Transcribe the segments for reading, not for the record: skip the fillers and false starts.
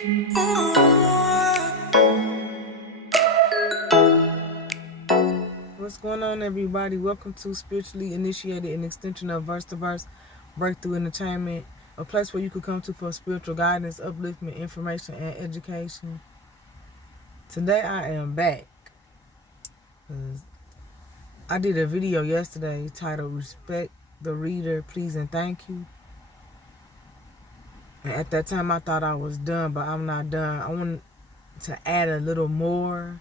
What's going on, everybody? Welcome to Spiritually Initiated, an extension of Verse to Verse Breakthrough Entertainment, a place where you could come to for spiritual guidance, upliftment, information, and education. Today I am back. I did a video yesterday titled Respect the Reader, Please and Thank You. And at that time I thought I was done, but I'm not done. I wanted to add a little more.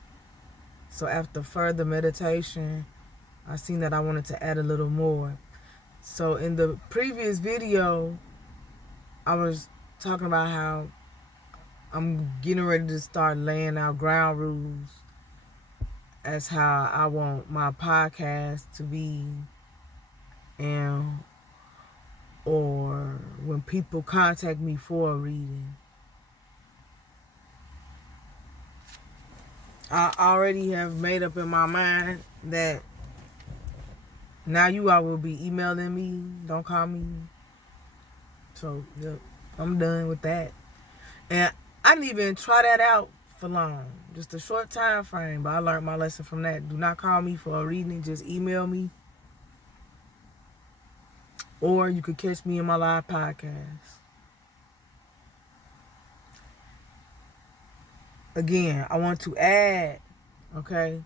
So after further meditation, I seen that I wanted to add a little more. So in the previous video, I was talking about how I'm getting ready to start laying out ground rules as how I want my podcast to be, and or when people contact me for a reading. I already have made up in my mind that now you all will be emailing me, don't call me. So, yep, I'm done with that. And I didn't even try that out for long. Just a short time frame, but I learned my lesson from that. Do not call me for a reading, just email me. Or you could catch me in my live podcast. Again, I want to add, okay,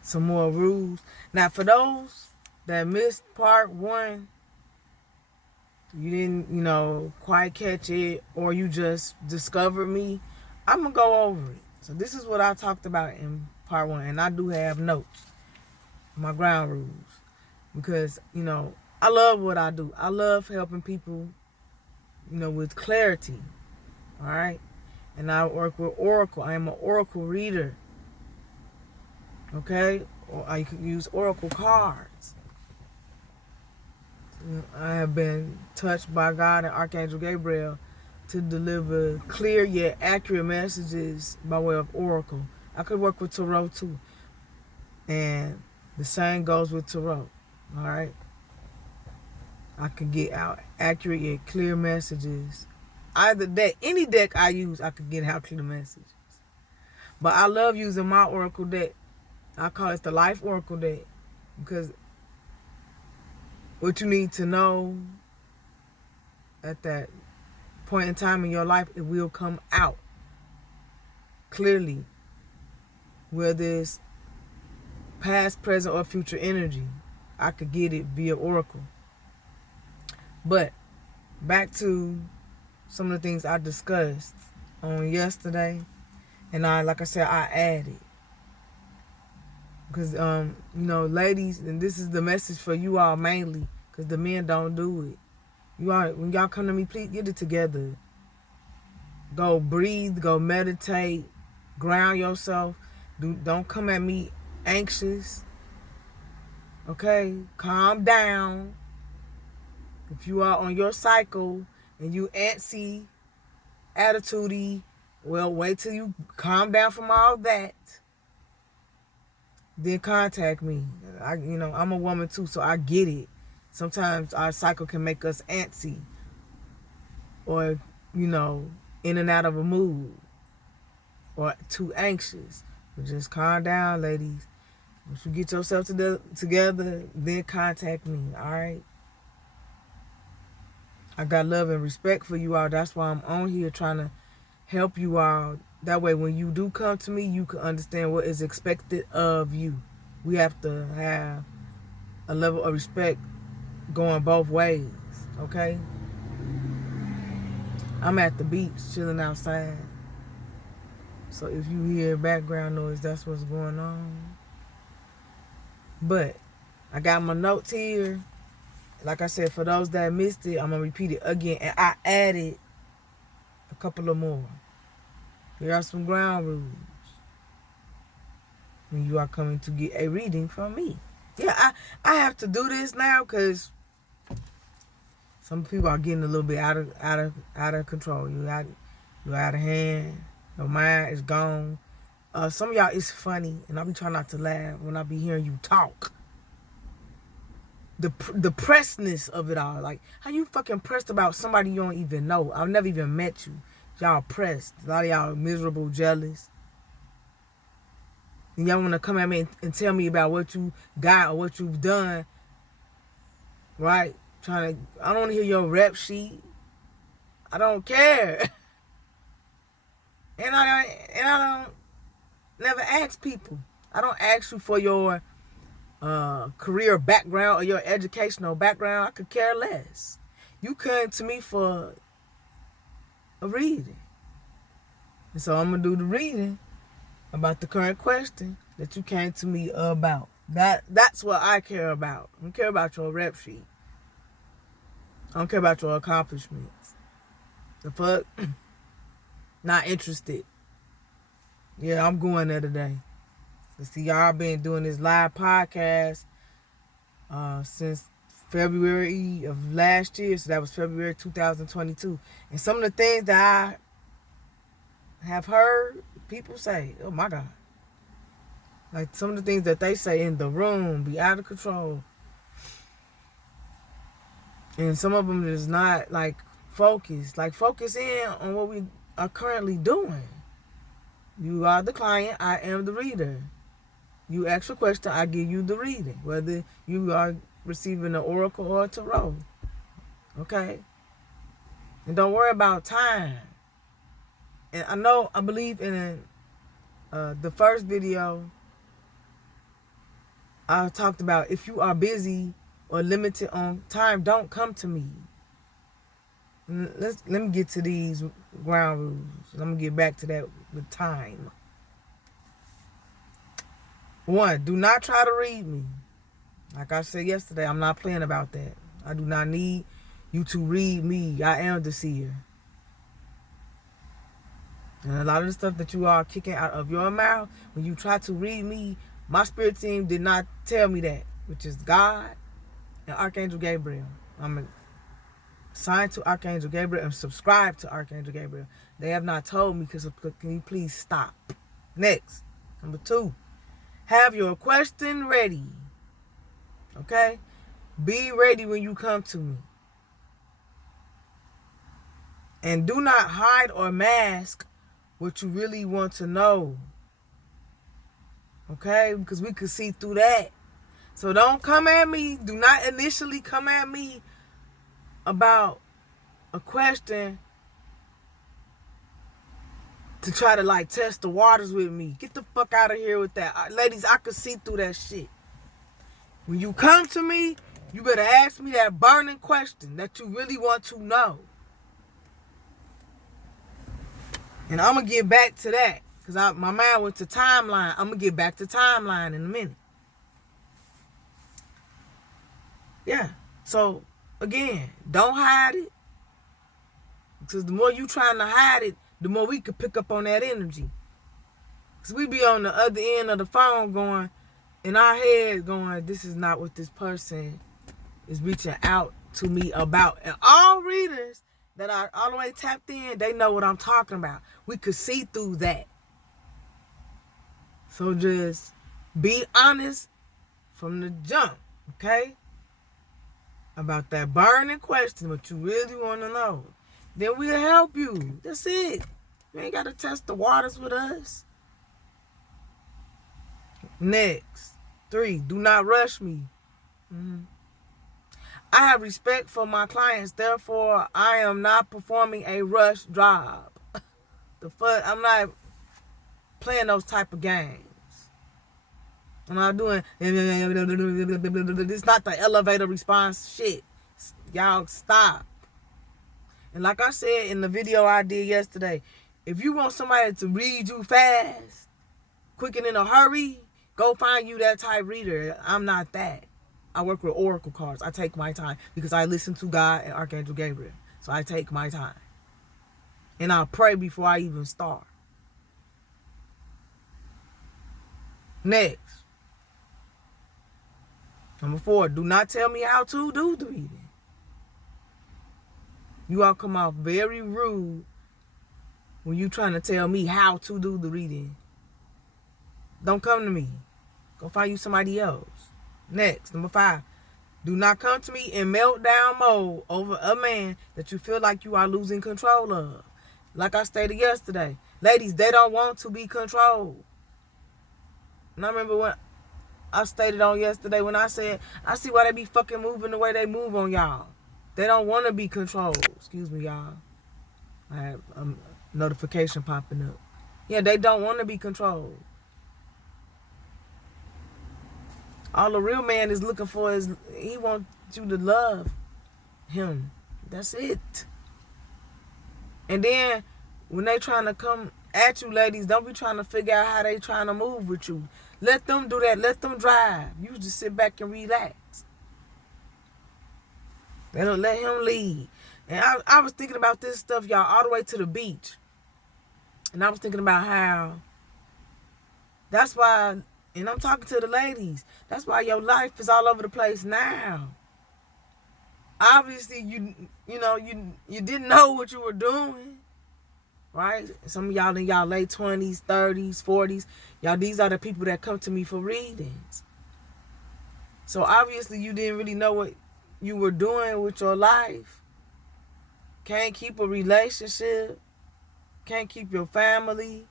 some more rules. Now, for those that missed part 1, you didn't, quite catch it, or you just discovered me, I'm going to go over it. So this is what I talked about in part 1, and I do have notes, my ground rules, because, I love what I do. I love helping people, with clarity, all right? And I work with Oracle. I am an Oracle reader, okay? Or I could use Oracle cards. I have been touched by God and Archangel Gabriel to deliver clear yet accurate messages by way of Oracle. I could work with Tarot too. And the same goes with Tarot. All right? I could get out accurate yet clear messages. Either deck, any deck I use, I could get out clear messages. But I love using my Oracle deck. I call it the Life Oracle deck, because what you need to know at that point in time in your life, it will come out clearly, whether it's past, present, or future energy. I could get it via Oracle. But back to some of the things I discussed on yesterday, and like I said, I added. Because, ladies, and this is the message for you all mainly, because the men don't do it. When y'all come to me, please get it together. Go breathe, go meditate, ground yourself. Don't come at me anxious. Okay? Calm down. If you are on your cycle and you antsy, attitudey, well, wait till you calm down from all that. Then contact me. I'm a woman too, so I get it. Sometimes our cycle can make us antsy or, in and out of a mood or too anxious. But just calm down, ladies. Once you get yourself together, then contact me, all right? I got love and respect for you all. That's why I'm on here trying to help you all. That way, when you do come to me, you can understand what is expected of you. We have to have a level of respect going both ways, okay? I'm at the beach chilling outside. So if you hear background noise, that's what's going on. But I got my notes here. Like I said, for those that missed it, I'm going to repeat it again. And I added a couple of more. Here are some ground rules when you are coming to get a reading from me. Yeah, I have to do this now because some people are getting a little bit out of control. You're out of hand. Your mind is gone. Some of y'all, it's funny, and I be trying not to laugh when I be hearing you talk. the pressedness of it all. Like, how you fucking pressed about somebody you don't even know? I've never even met you. Y'all pressed. A lot of y'all miserable, jealous. And y'all want to come at me and tell me about what you got or what you've done. Right? I don't want to hear your rep sheet. I don't care. And I don't never ask people. I don't ask you for your career background or your educational background. I could care less. You came to me for a reading. And so I'm going to do the reading about the current question that you came to me about. That's what I care about. I don't care about your rep sheet. I don't care about your accomplishments. The fuck? Not interested. Yeah, I'm going there today. See, y'all been doing this live podcast since February of last year. So that was February 2022. And some of the things that I have heard people say, oh my God. Like some of the things that they say in the room be out of control. And some of them is not like focused. Like focus in on what we are currently doing. You are the client, I am the reader. You ask a question, I give you the reading. Whether you are receiving an oracle or a tarot. Okay? And don't worry about time. And I believe in the first video, I talked about if you are busy or limited on time, don't come to me. Let me get to these ground rules. I'm going to get back to that with time. 1, do not try to read me. Like I said yesterday, I'm not playing about that. I do not need you to read me. I am the seer. And a lot of the stuff that you are kicking out of your mouth, when you try to read me, my spirit team did not tell me that, which is God and Archangel Gabriel. I'm assigned to Archangel Gabriel and subscribe to Archangel Gabriel. They have not told me, because can you please stop? Next, number 2, have your question ready. Okay? Be ready when you come to me. And do not hide or mask what you really want to know. Okay? Because we could see through that. So don't come at me. Do not initially come at me about a question to try to like test the waters with me. Get the fuck out of here with that. Ladies, I could see through that shit. When you come to me, you better ask me that burning question that you really want to know. And I'm going to get back to that. Because my mind went to timeline. I'm going to get back to timeline in a minute. Yeah. So, again, don't hide it. Because the more you trying to hide it, the more we could pick up on that energy. Because we be on the other end of the phone going, in our head going, this is not what this person is reaching out to me about. And all readers that are all the way tapped in, they know what I'm talking about. We could see through that. So just be honest from the jump, okay? About that burning question, what you really want to know. Then we'll help you. That's it. You ain't got to test the waters with us. Next, 3, do not rush me. I have respect for my clients, therefore I am not performing a rush job. The fuck, I'm not playing those type of games. I'm not doing, it's not the elevator response shit. Y'all stop. And like I said in the video I did yesterday, if you want somebody to read you fast, quick and in a hurry, go find you that type reader. I'm not that. I work with oracle cards. I take my time because I listen to God and Archangel Gabriel. So I take my time. And I'll pray before I even start. Next. Number 4, do not tell me how to do the reading. You all come off very rude when you trying to tell me how to do the reading. Don't come to me. Go find you somebody else. Next, number 5. Do not come to me in meltdown mode over a man that you feel like you are losing control of. Like I stated yesterday, ladies, they don't want to be controlled. And I remember when I stated on yesterday when I said, I see why they be fucking moving the way they move on y'all. They don't want to be controlled. Excuse me, y'all. I had a notification popping up. Yeah, they don't want to be controlled. All a real man is looking for is he wants you to love him. That's it. And then when they trying to come at you, ladies, don't be trying to figure out how they trying to move with you. Let them do that. Let them drive. You just sit back and relax. They don't let him lead. And I was thinking about this stuff, y'all, all the way to the beach. And I was thinking about how that's why, and I'm talking to the ladies, that's why your life is all over the place now. Obviously, you didn't know what you were doing, right? Some of y'all in y'all late 20s, 30s, 40s, y'all, these are the people that come to me for readings. So obviously, you didn't really know what you were doing with your life. Can't keep a relationship. Can't keep your family.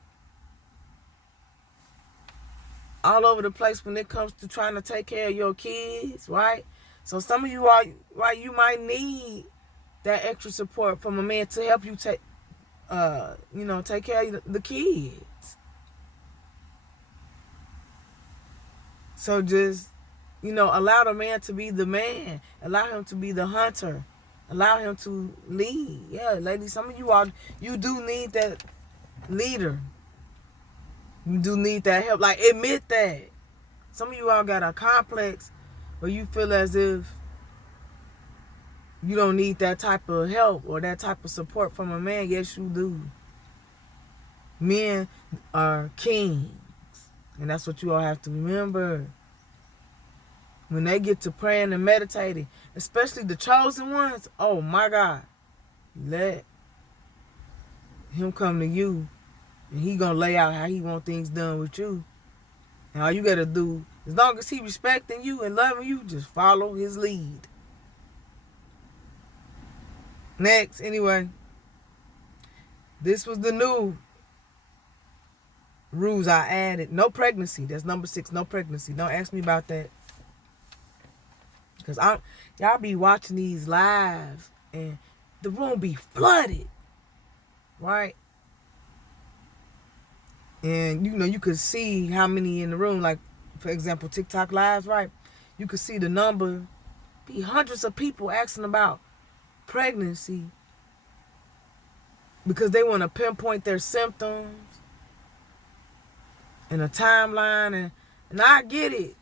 All over the place when it comes to trying to take care of your kids, right? So some of you are, right, you might need that extra support from a man to help you take care of the kids. So just, allow the man to be the man. Allow him to be the hunter. Allow him to lead. Yeah, ladies, some of you do need that leader. You do need that help. Like, admit that. Some of you all got a complex where you feel as if you don't need that type of help or that type of support from a man. Yes, you do. Men are kings. And that's what you all have to remember. When they get to praying and meditating, especially the chosen ones, oh my God, let him come to you. And he gonna lay out how he want things done with you. And all you gotta do, as long as he respecting you and loving you, just follow his lead. Next, anyway, this was the new rules I added. No pregnancy. That's number 6. No pregnancy. Don't ask me about that. Because y'all be watching these lives and the room be flooded. Right? And, you could see how many in the room. Like, for example, TikTok lives, right? You could see the number. Be hundreds of people asking about pregnancy because they want to pinpoint their symptoms and a timeline. And I get it.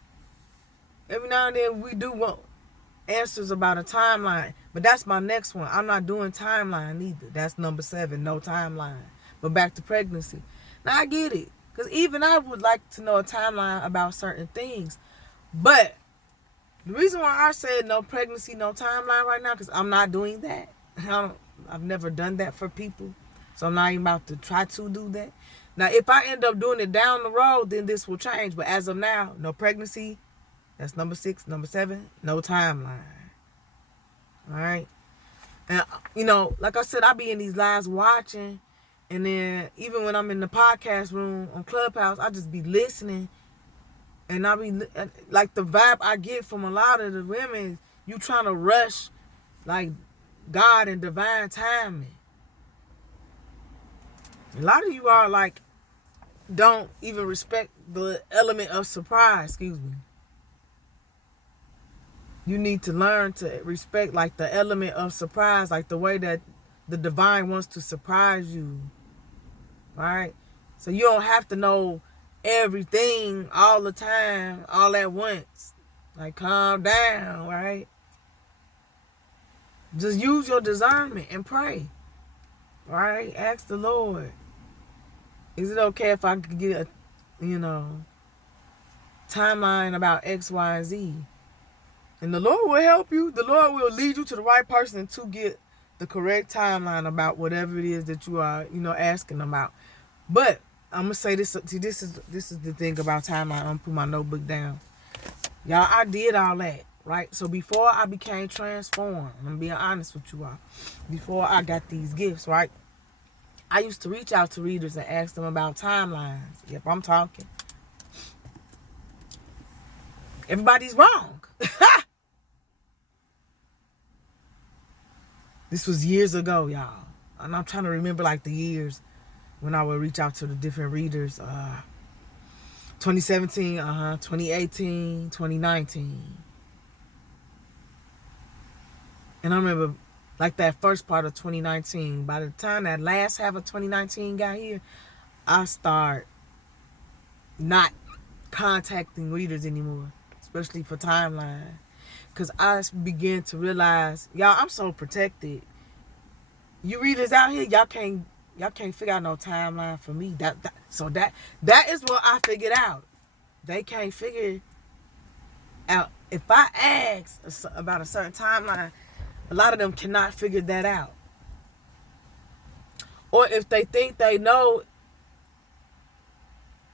Every now and then we do want answers about a timeline. But that's my next one. I'm not doing timeline either. That's number 7, no timeline. But back to pregnancy. Now, I get it. Because even I would like to know a timeline about certain things. But the reason why I said no pregnancy, no timeline right now, because I'm not doing that. I've never done that for people. So I'm not even about to try to do that. Now, if I end up doing it down the road, then this will change. But as of now, no pregnancy. That's number 6. Number 7, no timeline. All right? And, like I said, I be in these lives watching. And then even when I'm in the podcast room on Clubhouse, I just be listening. And I be, like, the vibe I get from a lot of the women, you trying to rush, like, God and divine timing. A lot of you are, like, don't even respect the element of surprise, excuse me. You need to learn to respect, like, the element of surprise, like the way that the divine wants to surprise you. All right? So you don't have to know everything all the time, all at once. Like, calm down, right? Just use your discernment and pray. All right? Ask the Lord, is it okay if I could get a, timeline about X, Y, and Z? And the Lord will help you. The Lord will lead you to the right person to get the correct timeline about whatever it is that you are, asking about. But I'm gonna say this. See, this is the thing about timeline. I'm gonna put my notebook down, y'all. I did all that, right? So before I became transformed, I'm being honest with you all, before I got these gifts, right? I used to reach out to readers and ask them about timelines. Yep, I'm talking. Everybody's wrong. This was years ago, y'all. And I'm trying to remember like the years when I would reach out to the different readers. 2017, 2018, 2019. And I remember like that first part of 2019. By the time that last half of 2019 got here, I start not contacting readers anymore, especially for timeline. Because I began to realize, y'all, I'm so protected. You readers out here, y'all can't figure out no timeline for me. So that is what I figured out. They can't figure out. If I ask about a certain timeline, a lot of them cannot figure that out. Or if they think they know,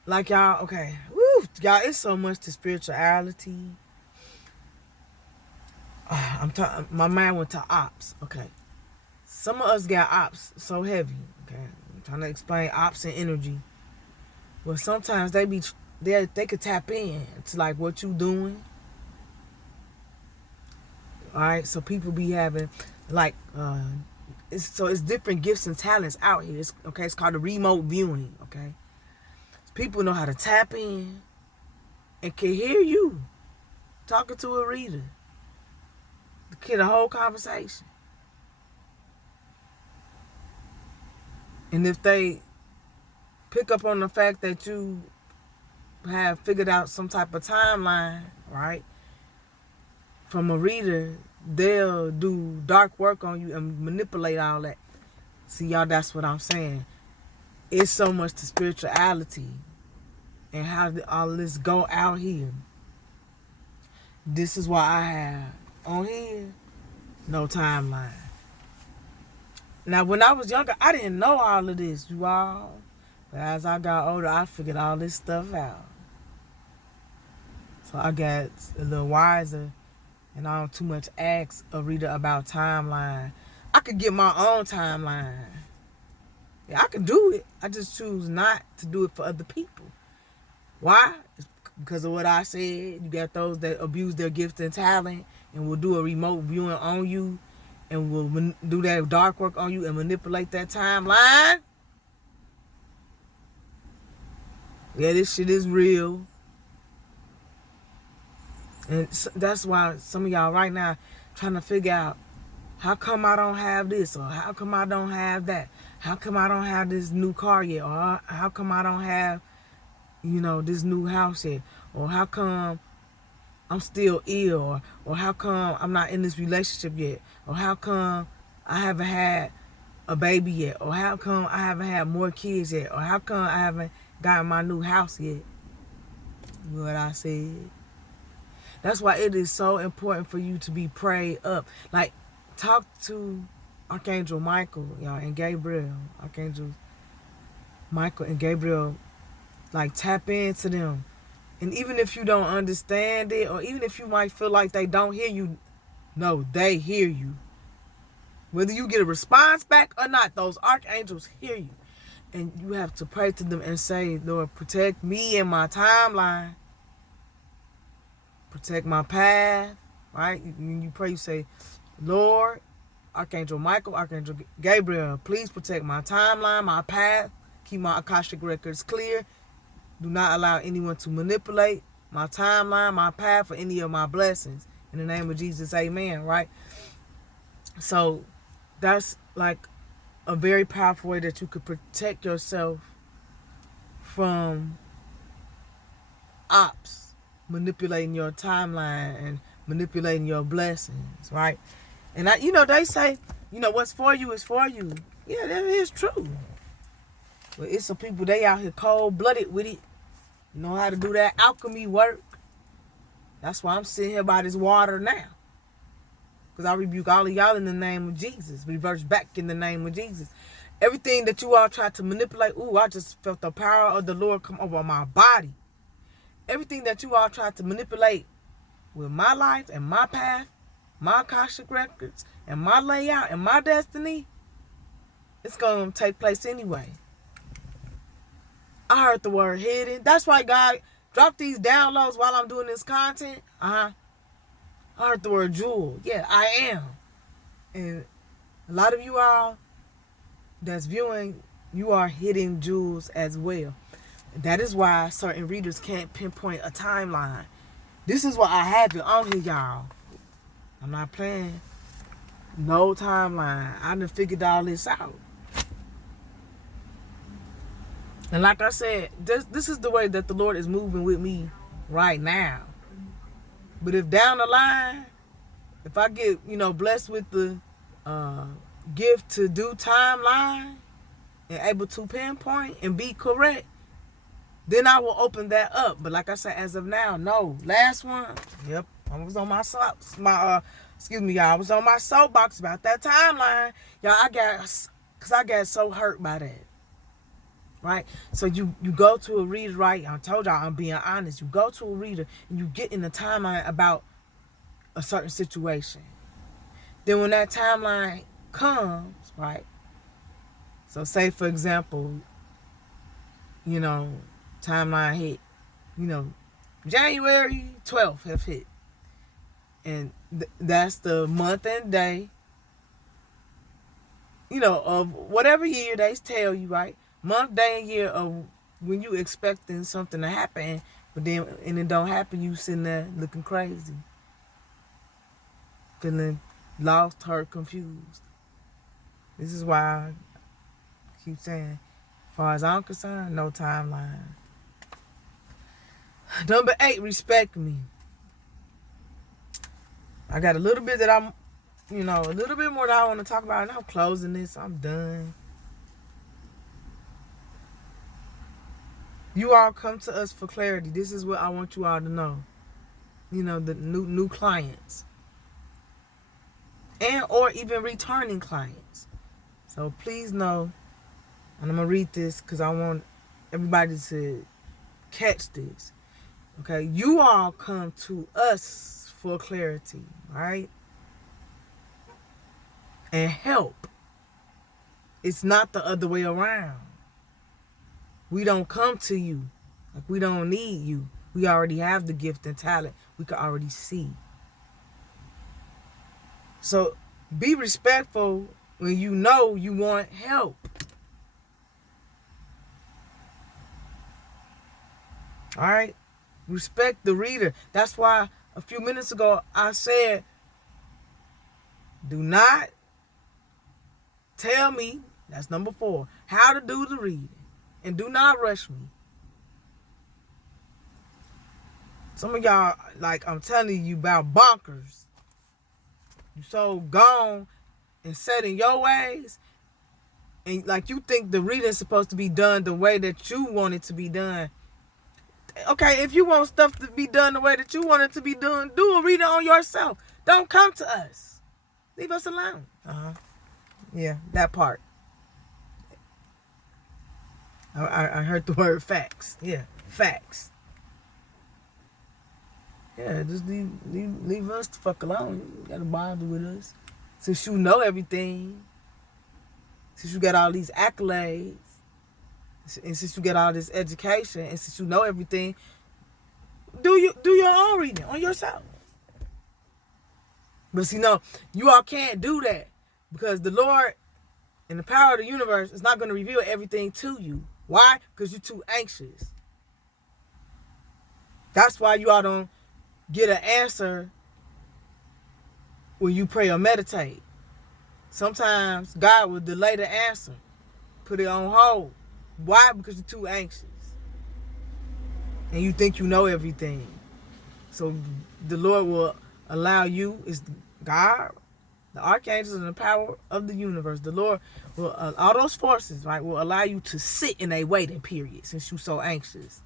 like y'all, okay, woo, y'all, it's so much to spirituality. My mind went to ops. Okay, some of us got ops so heavy. Okay, I'm trying to explain ops and energy. Well, sometimes they could tap in to like what you doing. All right, so people be having like it's different gifts and talents out here. It's called the remote viewing. Okay, people know how to tap in and can hear you talking to a reader. Get a whole conversation. And if they pick up on the fact that you have figured out some type of timeline, right, from a reader, they'll do dark work on you and manipulate all that. See, y'all, that's what I'm saying. It's so much to spirituality and how did all this go out here. This is why I have on here no timeline. Now, when I was younger, I didn't know all of this, you all. But as I got older, I figured all this stuff out. So I got a little wiser, and I don't too much ask a reader about timeline. I could get my own timeline. Yeah, I can do it. I just choose not to do it for other people. Why? It's because of what I said. You got those that abuse their gift and talent and will do a remote viewing on you and will do that dark work on you and manipulate that timeline. Yeah, this shit is real. And that's why some of y'all right now trying to figure out, how come I don't have this? Or how come I don't have that? How come I don't have this new car yet? Or how come I don't have, this new house yet? Or how come I'm still ill? Or how come I'm not in this relationship yet? Or how come I haven't had a baby yet? Or how come I haven't had more kids yet? Or how come I haven't gotten my new house yet? What I said. That's why it is so important for you to be prayed up. Like, talk to Archangel Michael, y'all, and Gabriel. Archangel Michael and Gabriel, like, tap into them. And even if you don't understand it, or even if you might feel like they don't hear you, no, they hear you. Whether you get a response back or not, those archangels hear you. And you have to pray to them and say, Lord, protect me and my timeline. Protect my path, right? When you pray, you say, Lord, Archangel Michael, Archangel Gabriel, please protect my timeline, my path. Keep my Akashic records clear. Do not allow anyone to manipulate my timeline, my path, or any of my blessings. In the name of Jesus, amen, right? So that's like a very powerful way that you could protect yourself from ops manipulating your timeline and manipulating your blessings, right? And they say, what's for you is for you. Yeah, that is true. But it's some people, they out here cold-blooded with it. Know how to do that alchemy work. That's why I'm sitting here by this water now. Because I rebuke all of y'all in the name of Jesus. Reverse back in the name of Jesus. Everything that you all try to manipulate, I just felt the power of the Lord come over my body. Everything that you all try to manipulate with my life and my path, my Akashic records, and my layout and my destiny, it's going to take place anyway. I heard the word hidden. That's why God dropped these downloads while I'm doing this content. I heard the word jewel. Yeah, I am. And a lot of you all that's viewing, you are hidden jewels as well. That is why certain readers can't pinpoint a timeline. This is why I have it on here, y'all. I'm not playing. No timeline. I done figured all this out. And like I said, this is the way that the Lord is moving with me right now. But if down the line, if I get, blessed with the gift to do timeline and able to pinpoint and be correct, then I will open that up. But like I said, as of now, no. Last one, yep, I was on y'all. I was on my soapbox about that timeline. Y'all, I got so hurt by that. Right? So you go to a reader, right? I told y'all I'm being honest. You go to a reader and you get in the timeline about a certain situation. Then when that timeline comes, right? So say, for example, timeline hit, January 12th have hit. And that's the month and day, of whatever year they tell you, right? Month, day, and year of when you expecting something to happen, but then and it don't happen, you sitting there looking crazy, feeling lost, hurt, confused. This is why I keep saying, as far as I'm concerned, no timeline. Number 8, respect me. I got a little bit that a little bit more that I want to talk about, and I'm closing this. I'm done. You all come to us for clarity. This is what I want you all to know. The new clients. And or even returning clients. So please know, and I'm going to read this because I want everybody to catch this. Okay? You all come to us for clarity, right? And help. It's not the other way around. We don't come to you. Like, we don't need you. We already have the gift and talent. We can already see. So be respectful when you know you want help. All right? Respect the reader. That's why a few minutes ago I said, do not tell me, that's number 4, how to do the reading. And do not rush me. Some of y'all, like I'm telling you about bonkers. You so gone and set in your ways. And like you think the reading's supposed to be done the way that you want it to be done. Okay, if you want stuff to be done the way that you want it to be done, do a reading on yourself. Don't come to us. Leave us alone. Yeah, that part. I heard the word facts. Yeah, facts. Yeah, just leave us the fuck alone. You gotta bother with us. Since you know everything. Since you got all these accolades. And since you got all this education. And since you know everything. Do your own reading on yourself. But see, no, you all can't do that. Because the Lord and the power of the universe is not going to reveal everything to you. Why? Because you're too anxious. That's why you all don't get an answer when you pray or meditate. Sometimes God will delay the answer. Put it on hold. Why? Because you're too anxious. And you think you know everything. So the Lord will allow you, is God, the archangels and the power of the universe. The Lord will, all those forces, right, will allow you to sit in a waiting period since you're so anxious.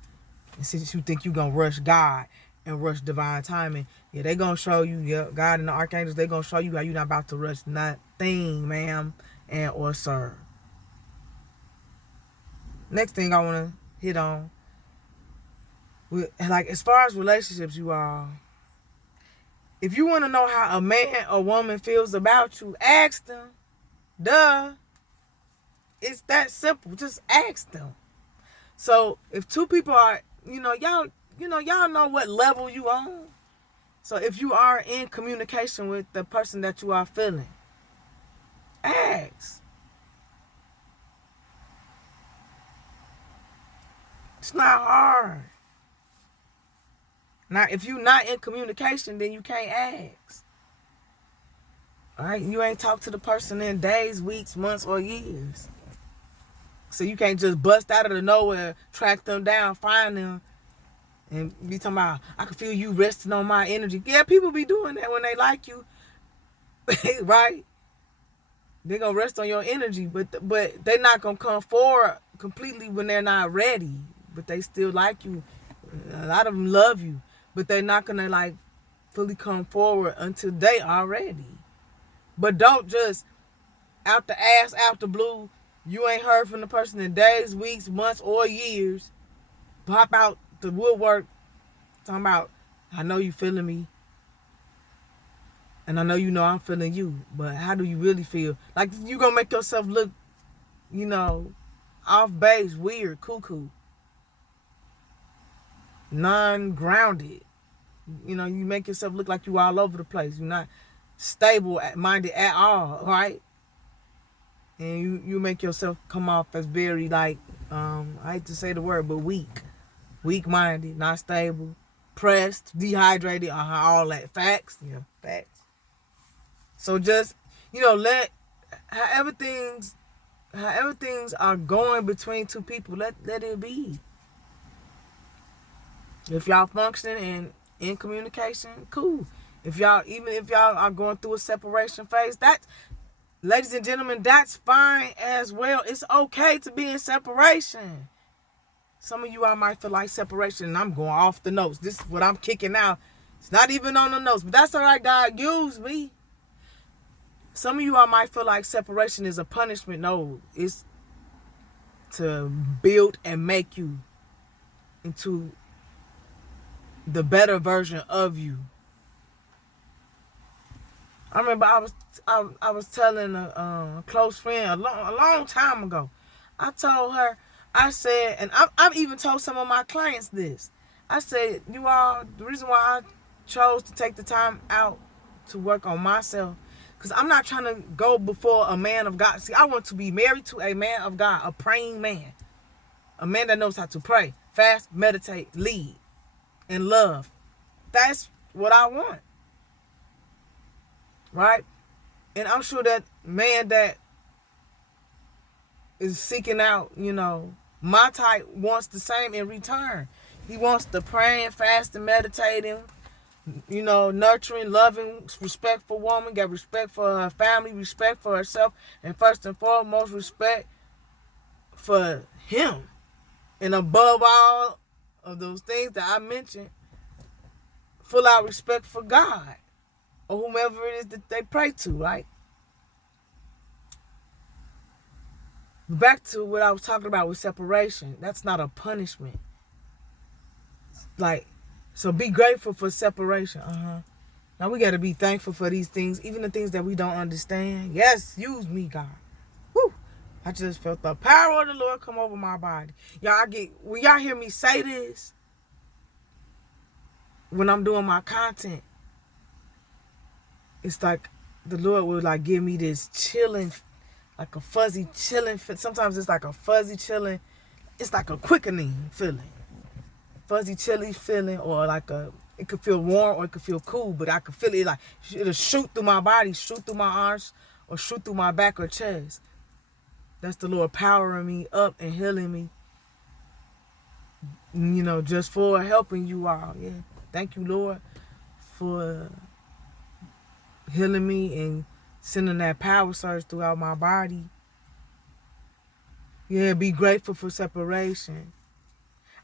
And since you think you're going to rush God and rush divine timing, yeah, they're going to show you, yeah, God and the archangels, they're going to show you how you're not about to rush nothing, ma'am and or sir. Next thing I want to hit on, like as far as relationships, you all, If you want to know how a man or woman feels about you, ask them. Duh. It's that simple. Just ask them. So if two people are, y'all know what level you on. So if you are in communication with the person that you are feeling, ask. It's not hard. Now, if you're not in communication, then you can't ask. All right? You ain't talked to the person in days, weeks, months, or years. So you can't just bust out of the nowhere, track them down, find them, and be talking about, I can feel you resting on my energy. Yeah, people be doing that when they like you, right? They're going to rest on your energy, but they're not going to come forward completely when they're not ready. But they still like you. A lot of them love you, but they're not going to fully come forward until they are ready. But don't just out the ass, out the blue, you ain't heard from the person in days, weeks, months, or years, pop out the woodwork talking about, I know you feeling me, and I know I'm feeling you, but how do you really feel? Like, you gonna make yourself look, off base, weird, cuckoo, non-grounded. You make yourself look like you all over the place. You're not stable-minded at all, right? And you make yourself come off as very, I hate to say the word, but weak-minded, not stable, pressed, dehydrated, all that. Facts. Yeah, facts. So just, let however things are going between two people, let it be. If y'all functioning and in communication, cool. Even if y'all are going through a separation phase, ladies and gentlemen, that's fine as well. It's okay to be in separation. Some of you all might feel like separation, and I'm going off the notes. This is what I'm kicking out. It's not even on the notes, but that's all right. God, use me. Some of you all might feel like separation is a punishment. No, it's to build and make you into the better version of you. I remember I was telling a close friend a long time ago. I told her, I said, and I've even told some of my clients this. I said, you all, the reason why I chose to take the time out to work on myself, because I'm not trying to go before a man of God. See, I want to be married to a man of God, a praying man. A man that knows how to pray, fast, meditate, lead, and love. That's what I want. Right? And I'm sure that man that is seeking out, my type wants the same in return. He wants the praying, fasting, meditating, nurturing, loving, respectful woman, got respect for her family, respect for herself, and first and foremost, respect for him. And above all of those things that I mentioned, full out respect for God or whomever it is that they pray to, right? Back to what I was talking about with separation. That's not a punishment. So be grateful for separation. Now we got to be thankful for these things, even the things that we don't understand. Yes, use me, God. Woo! I just felt the power of the Lord come over my body. When y'all hear me say this, when I'm doing my content, it's like the Lord will give me this chilling, like a fuzzy chilling. Sometimes it's like a fuzzy chilling. It's like a quickening feeling. Fuzzy chilly feeling, or it could feel warm or it could feel cool, but I could feel it it'll shoot through my body, shoot through my arms, or shoot through my back or chest. That's the Lord powering me up and healing me. Just for helping you all. Yeah. Thank you, Lord, for healing me and sending that power surge throughout my body. Yeah, be grateful for separation.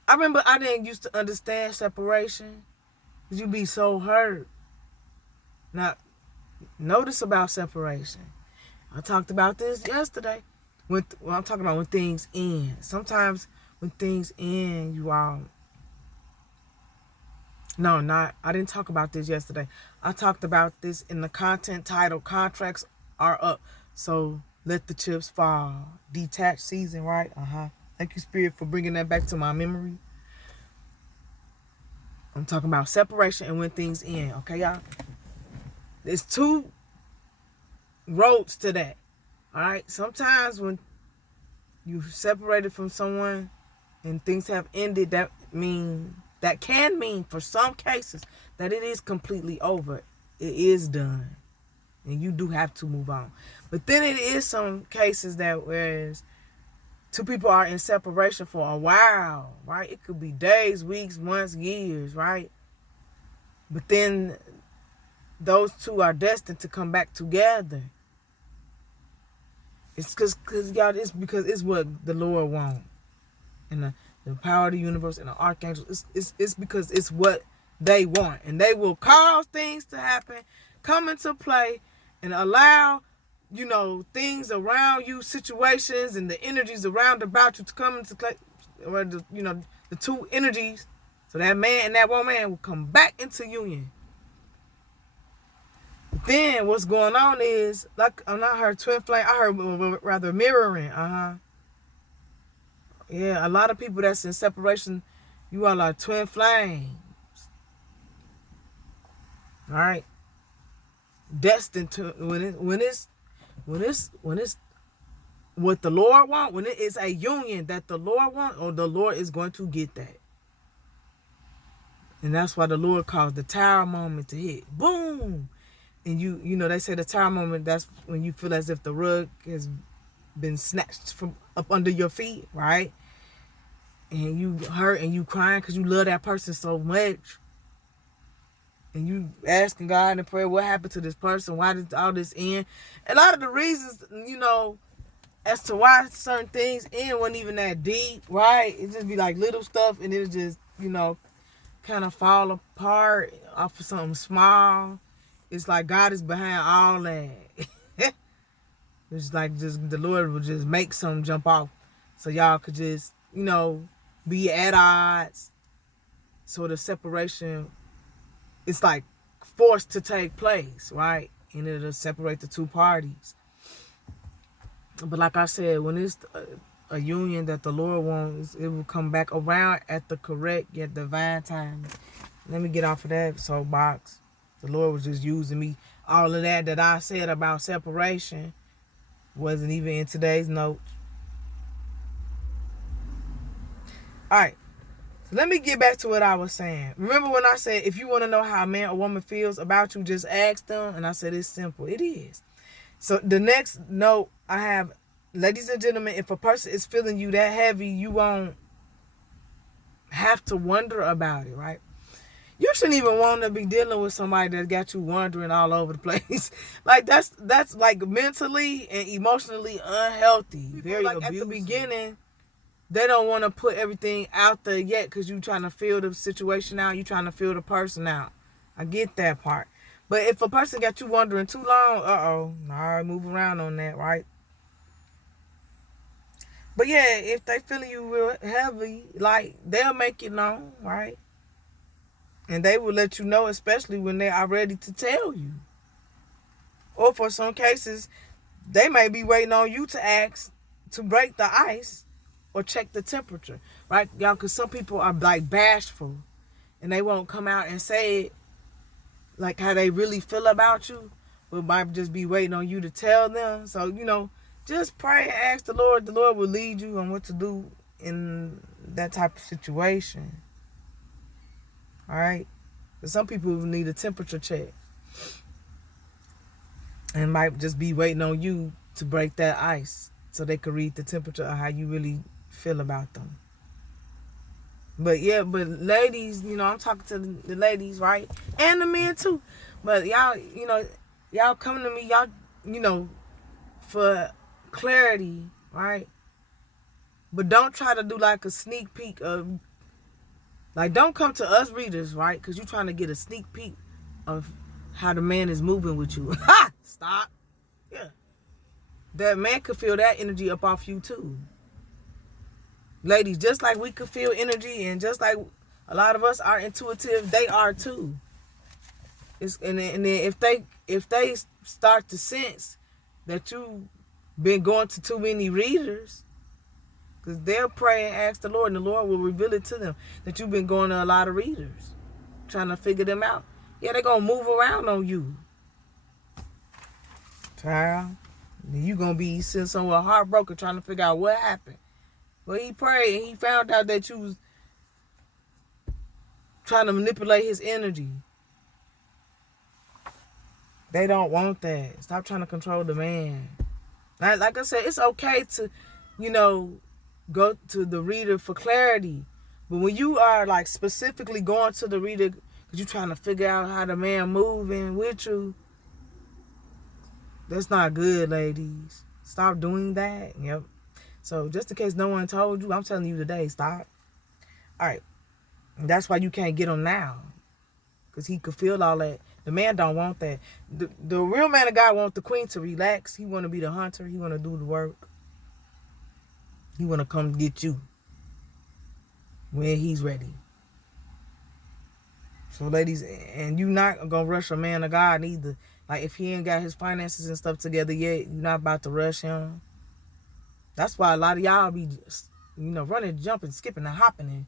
I remember I didn't used to understand separation because you be so hurt. Now, notice about separation. I talked about this yesterday. I'm talking about when things end. Sometimes when things end, you all, No, not. I didn't talk about this yesterday. I talked about this in the content title. Contracts are up. So let the chips fall. Detached season, right? Thank you, Spirit, for bringing that back to my memory. I'm talking about separation and when things end. Okay, y'all? There's two roads to that. All right? Sometimes when you separated from someone and things have ended, that can mean for some cases that it is completely over. It is done. And you do have to move on. But then it is some cases that whereas two people are in separation for a while, right? It could be days, weeks, months, years, right? But then those two are destined to come back together. It's because y'all, it's because it's what the Lord wants. And the power of the universe and the archangels, it's because it's what they want. And they will cause things to happen, come into play, and allow, things around you, situations and the energies around about you to come into play. Or the two energies. So that man and that woman will come back into union. Then what's going on is, like, I heard twin flame, I heard rather mirroring. Yeah, a lot of people that's in separation, you all are twin flames. All right. Destined to when it's what the Lord wants, when it is a union that the Lord wants, or the Lord is going to get that. And that's why the Lord calls the tower moment to hit. Boom. And they say the tower moment, that's when you feel as if the rug has been snatched from up under your feet, right? And you hurt and you crying because you love that person so much. And you asking God in prayer, what happened to this person? Why did all this end? A lot of the reasons, as to why certain things end wasn't even that deep, right? It just be like little stuff and it'll just, kind of fall apart off of something small. It's like God is behind all that. It's like just the Lord will just make something jump off. So y'all could just, be at odds. So the separation, it's like forced to take place, right? And it'll separate the two parties. But like I said, when it's a union that the Lord wants, it will come back around at the correct yet divine time. Let me get off of that soapbox. The Lord was just using me. All of that I said about separation wasn't even in today's notes. All right. So let me get back to what I was saying. Remember when I said, if you want to know how a man or woman feels about you, just ask them. And I said, it's simple. It is. So the next note I have, ladies and gentlemen, if a person is feeling you that heavy, you won't have to wonder about it, right? You shouldn't even want to be dealing with somebody that got you wandering all over the place. Like that's like mentally and emotionally unhealthy. Very like abusive. At the beginning, they don't want to put everything out there yet because you trying to feel the situation out. You trying to feel the person out. I get that part. But if a person got you wondering too long, nah, move around on that, right? But yeah, if they feeling you real heavy, like, they'll make it known, right? And they will let you know, especially when they are ready to tell you. Or for some cases, they may be waiting on you to ask to break the ice or check the temperature, right? Y'all, because some people are like bashful and they won't come out and say it like how they really feel about you, but might just be waiting on you to tell them. So, just pray and ask the Lord. The Lord will lead you on what to do in that type of situation. All right? But some people need a temperature check and might just be waiting on you to break that ice so they could read the temperature of how you really feel about them. But yeah, but ladies, I'm talking to the ladies, right? And the men too. But y'all, y'all come to me, y'all, for clarity, right? But don't try to do like a sneak peek of, like, don't come to us readers, right? Because you're trying to get a sneak peek of how the man is moving with you. Ha! Stop. Yeah. That man could feel that energy up off you too. Ladies, just like we could feel energy and just like A lot of us are intuitive. They are too. And then if they start to sense that you've been going to too many readers, because they'll pray and ask the Lord, and the Lord will reveal it to them that you've been going to a lot of readers, trying to figure them out. Yeah, they're going to move around on you. Child, you're going to be sitting somewhere heartbroken trying to figure out what happened. Well, he prayed and he found out that you was trying to manipulate his energy. They don't want that. Stop trying to control the man. Like I said, it's okay to, go to the reader for clarity. But when you are like specifically going to the reader because you're trying to figure out how the man moving with you, that's not good, ladies. Stop doing that. Yep. So just in case no one told you, I'm telling you today, stop. All right. That's why you can't get him now. Because he could feel all that. The man don't want that. The real man of God wants the queen to relax. He want to be the hunter. He want to do the work. He want to come get you when he's ready. So, ladies, and you not going to rush a man of God either. Like, if he ain't got his finances and stuff together yet, you're not about to rush him. That's why a lot of y'all be, running, jumping, skipping, and hopping, and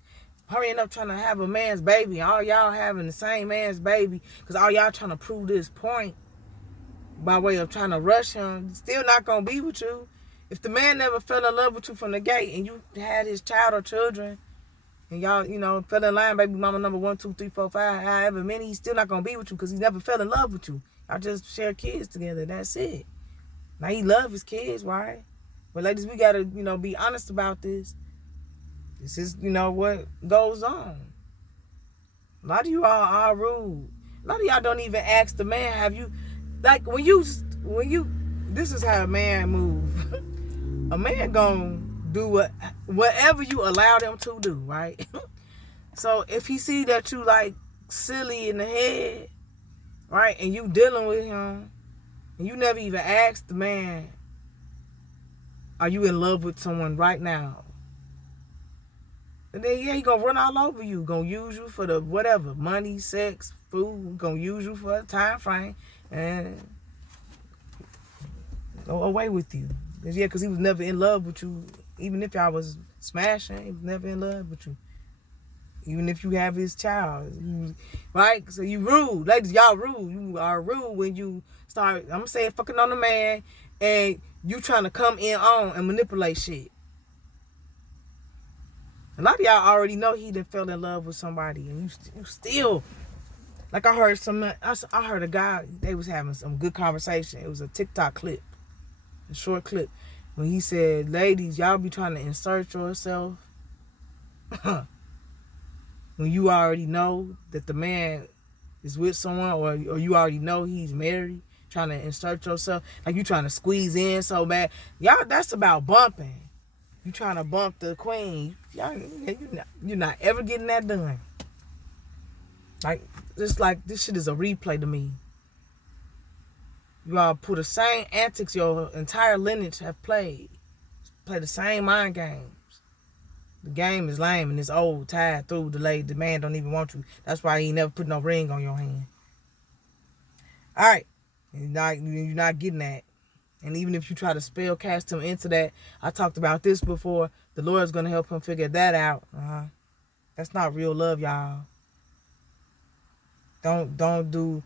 hurrying up trying to have a man's baby. All y'all having the same man's baby because all y'all trying to prove this point by way of trying to rush him. Still not going to be with you. If the man never fell in love with you from the gate and you had his child or children and y'all, fell in line, baby mama number 1, 2, 3, 4, 5, however many, he's still not going to be with you because he never fell in love with you. Y'all just share kids together. That's it. Now, he love his kids, right? But ladies, we got to, be honest about this. This is, what goes on. A lot of you all are rude. A lot of y'all don't even ask the man, have you, like, when you, this is how a man move. A man gonna do whatever you allow them to do, right? So if he see that you like silly in the head, right, and you dealing with him, and you never even asked the man, are you in love with someone right now? And then, he gonna run all over you. Gonna use you for the whatever. Money, sex, food. Gonna use you for a time frame. And go away with you. Because he was never in love with you. Even if y'all was smashing, he was never in love with you. Even if you have his child. Right? So you rude. Ladies, y'all rude. You are rude when you start, I'm going to say, fucking on the man. And you trying to come in on and manipulate shit. A lot of y'all already know he done fell in love with somebody, and you still, like I heard a guy, they was having some good conversation. It was a TikTok clip, a short clip, when he said, ladies, y'all be trying to insert yourself when you already know that the man is with someone, or you already know he's married, trying to insert yourself, like you trying to squeeze in so bad. Y'all, that's about bumping. You trying to bump the queen. You're not ever getting that done. Like, this shit is a replay to me. You all pull the same antics your entire lineage have played. Play the same mind games. The game is lame and it's old, tired through, delayed. The man don't even want you. That's why he never put no ring on your hand. All right. You're not getting that. And even if you try to spell cast him into that, I talked about this before, the Lord's going to help him figure that out. That's not real love, y'all. Don't do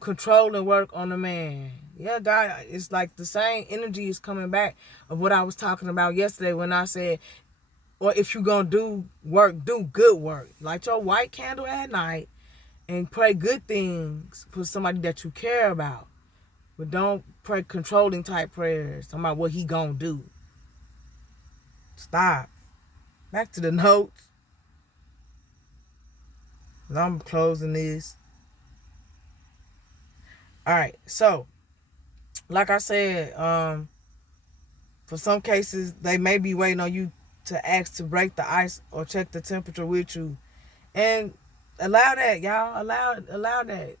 controlling work on a man. Yeah, God, it's like the same energy is coming back of what I was talking about yesterday when I said, or if you're going to do work, do good work. Light your white candle at night and pray good things for somebody that you care about. But don't pray controlling type prayers. Talking about what he gonna do. Stop. Back to the notes. I'm closing this. Alright, so like I said, for some cases they may be waiting on you to ask to break the ice or check the temperature with you. And allow that, y'all. Allow that.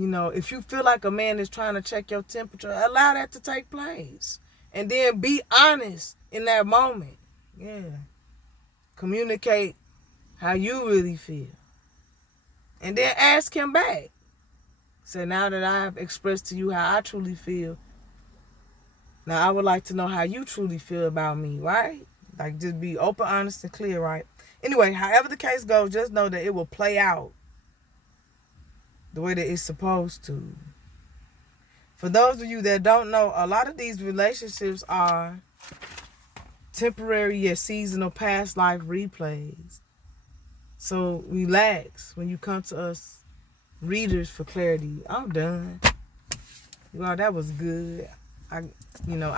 If you feel like a man is trying to check your temperature, allow that to take place. And then be honest in that moment. Yeah. Communicate how you really feel. And then ask him back. Say, now that I've expressed to you how I truly feel, now I would like to know how you truly feel about me, right? Like, just be open, honest, and clear, right? Anyway, however the case goes, just know that it will play out the way that it's supposed to. For those of you that don't know, a lot of these relationships are temporary yet seasonal past life replays. So relax when you come to us readers for clarity. I'm done. Well, that was good. I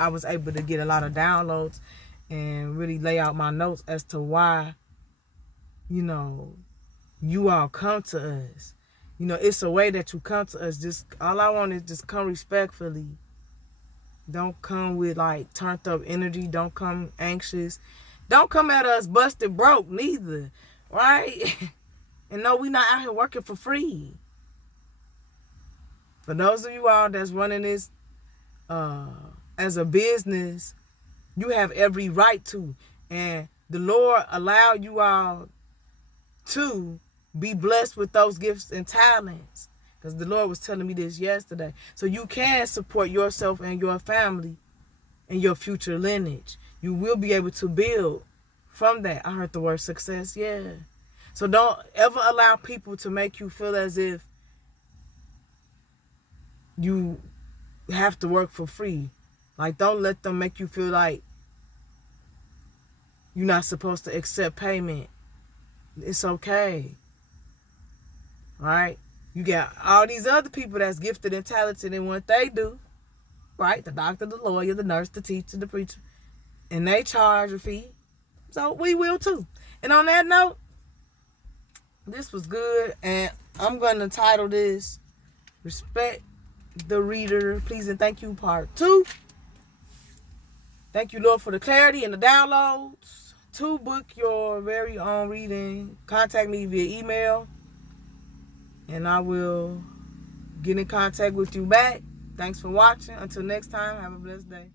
was able to get a lot of downloads and really lay out my notes as to why, you all come to us. It's a way that you come to us. Just all I want is just come respectfully. Don't come with like turned up energy. Don't come anxious. Don't come at us busted broke neither, right? And no, we not out here working for free. For those of you all that's running this as a business, you have every right to. And the Lord allowed you all to be blessed with those gifts and talents. Because the Lord was telling me this yesterday. So you can support yourself and your family and your future lineage. You will be able to build from that. I heard the word success, yeah. So don't ever allow people to make you feel as if you have to work for free. Like, don't let them make you feel like you're not supposed to accept payment. It's okay. Right? You got all these other people that's gifted and talented in what they do. Right? The doctor, the lawyer, the nurse, the teacher, the preacher. And they charge a fee. So we will too. And on that note, this was good. And I'm going to title this Respect the Reader, Please and Thank You Part 2. Thank you, Lord, for the clarity and the downloads. To book your very own reading, contact me via email. And I will get in contact with you back. Thanks for watching. Until next time, have a blessed day.